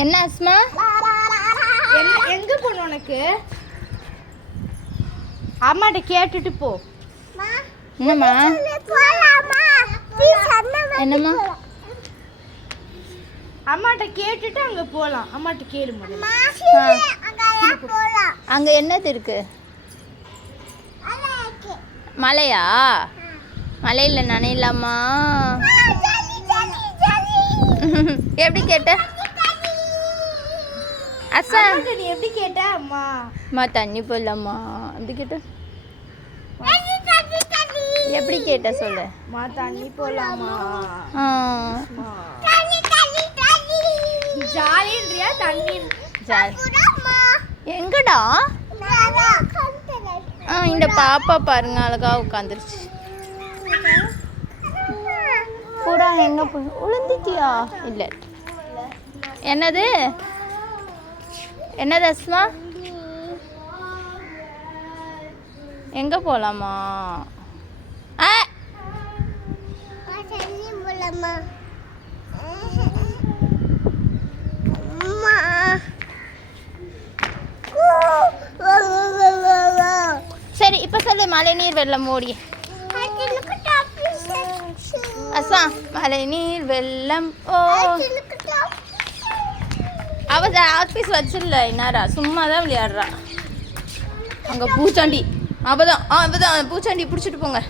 என்ன அஸ்மா? எங்க போகணும் உனக்கு? அம்மாட்ட கேட்டுட்டு போ. என்னம்மா? என்னம்மா? அம்மாட்ட கேட்டுட்டு அங்க போலாம். அம்மாட்ட கேளு முதல்ல. அங்க என்னது இருக்கு? மலையா? மலையில் நனையலாமா? எப்படி கேட்ட அசா? நீ எப்படி கேட்ட? அம்மா தண்ணி போடலாமா எப்படி கேட்ட? எப்படி கேட்ட சொல்லு. தண்ணி போலாமா? ஜாலின்றியா தண்ணி? எங்கடா? இந்த பாப்பா பாருங்க அழகா உட்காந்துருச்சு. பூரா எங்க போய் உளுந்துட்டியா? இல்லை. என்னது என்னது அஸ்மா? எங்க போலாமா? சரி இப்ப சொல்லு. மழை நீர் வெள்ளம் ஓடி அசா மழை நீர் வெள்ளம் ஓ. அவ ஆஃபீஸ் வச்சிடல இன்னாரா, சும்மா தான் விளையாடுறா. அங்கே பூச்சாண்டி. அவதான் பூச்சாண்டி பிடிச்சிட்டு போங்க.